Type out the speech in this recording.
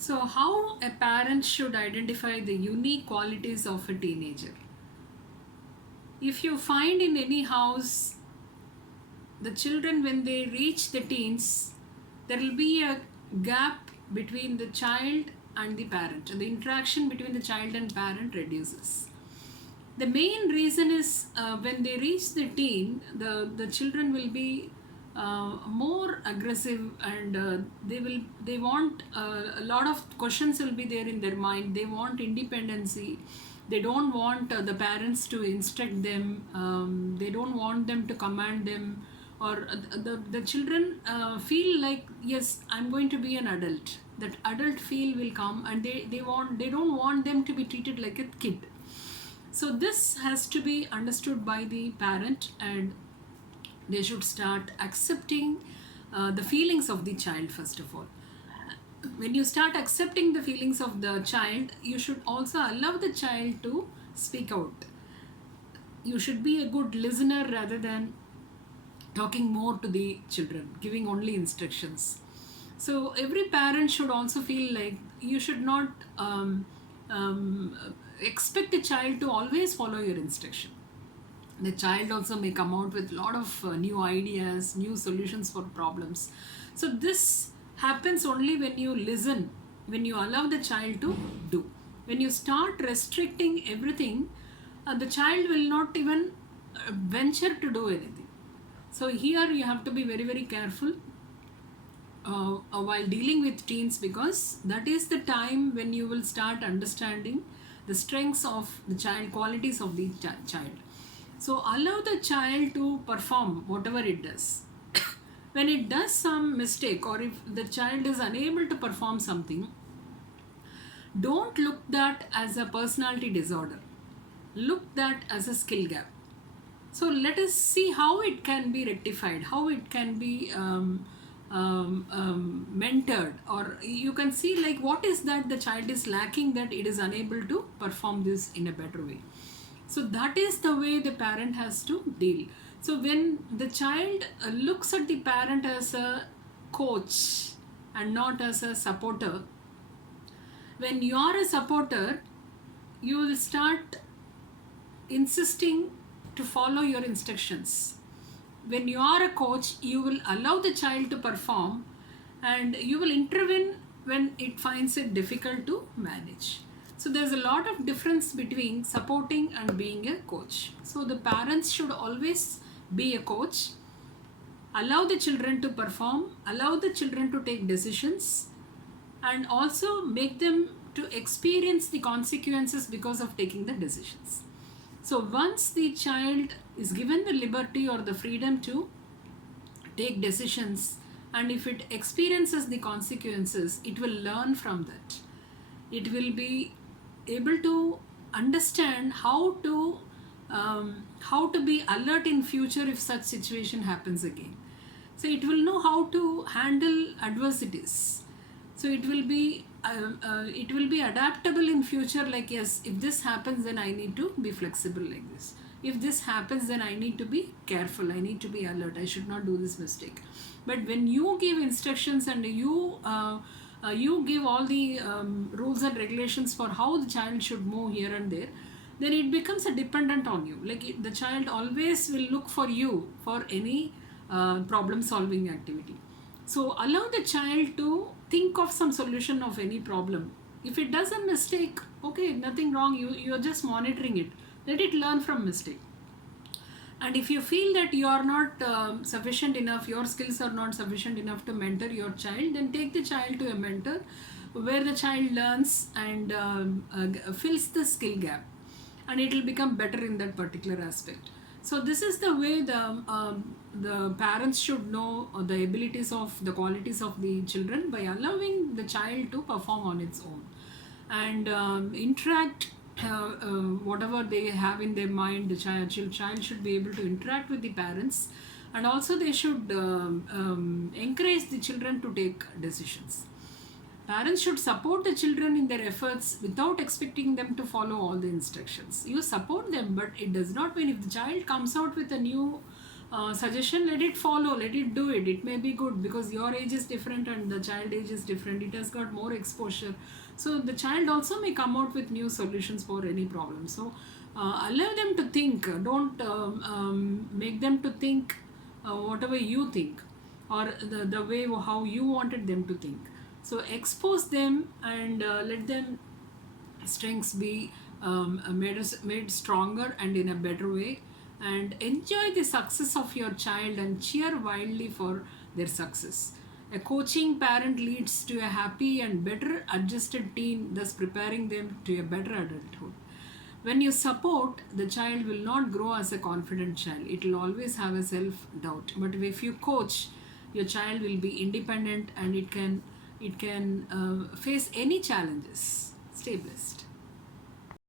So, how a parent should identify the unique qualities of a teenager? If you find in any house the children, when they reach the teens, there will be a gap between the child and the parent. The interaction between the child and parent reduces. The main reason is when they reach the teen, the children will be more aggressive, and they want a lot of questions will be there in their mind. They want independency. They don't want the parents to instruct them. They don't want them to command them, or the children feel like, yes, I'm going to be an adult. That adult feel will come, and they don't want them to be treated like a kid. So this has to be understood by the parent, and they should start accepting the feelings of the child first of all. When you start accepting the feelings of the child, you should also allow the child to speak out. You should be a good listener rather than talking more to the children, giving only instructions. So every parent should also feel like you should not expect a child to always follow your instruction. The child also may come out with a lot of new ideas, new solutions for problems. So this happens only when you listen, when you allow the child to do. When you start restricting everything, the child will not even venture to do anything. So here you have to be very, very careful while dealing with teens, because that is the time when you will start understanding the strengths of the child, qualities of the child. So allow the child to perform whatever it does. When it does some mistake, or if the child is unable to perform something, don't look that as a personality disorder. Look that as a skill gap. So let us see how it can be rectified, how it can be mentored, or you can see like what is that the child is lacking, that it is unable to perform this in a better way. So that is the way the parent has to deal. So when the child looks at the parent as a coach and not as a supporter, when you are a supporter, you will start insisting to follow your instructions. When you are a coach, you will allow the child to perform, and you will intervene when it finds it difficult to manage. So there's a lot of difference between supporting and being a coach. So the parents should always be a coach, allow the children to perform, allow the children to take decisions, and also make them to experience the consequences because of taking the decisions. So once the child is given the liberty or the freedom to take decisions, and if it experiences the consequences, it will learn from that. It will be able to understand how to be alert in future if such situation happens again. So it will know how to handle adversities. So it will be adaptable in future, like, yes, if this happens, then I need to be flexible like this. If this happens, then I need to be careful, I need to be alert, I should not do this mistake. But when you give instructions and you give all the rules and regulations for how the child should move here and there, then it becomes a dependent on you. Like the child always will look for you for any problem solving activity. So allow the child to think of some solution of any problem. If it does a mistake, okay, nothing wrong, you're just monitoring it. Let it learn from mistake. And if you feel that you are not sufficient enough, your skills are not sufficient enough to mentor your child, then take the child to a mentor where the child learns and fills the skill gap, and it will become better in that particular aspect. So this is the way the parents should know the abilities of the qualities of the children by allowing the child to perform on its own, and interact whatever they have in their mind. The child should be able to interact with the parents, and also they should encourage the children to take decisions. Parents should support the children in their efforts without expecting them to follow all the instructions. You support them, but it does not mean if the child comes out with a new suggestion, let it follow, let it do it. It may be good because your age is different and the child age is different. It has got more exposure. So the child also may come out with new solutions for any problem. So allow them to think. Don't make them to think whatever you think, or the way how you wanted them to think. So expose them and let them strengths be made stronger and in a better way, and enjoy the success of your child and cheer wildly for their success. A coaching parent leads to a happy and better adjusted teen, thus preparing them to a better adulthood. When you support, the child will not grow as a confident child. It will always have a self doubt. But if you coach, your child will be independent and it can face any challenges. Stay blessed.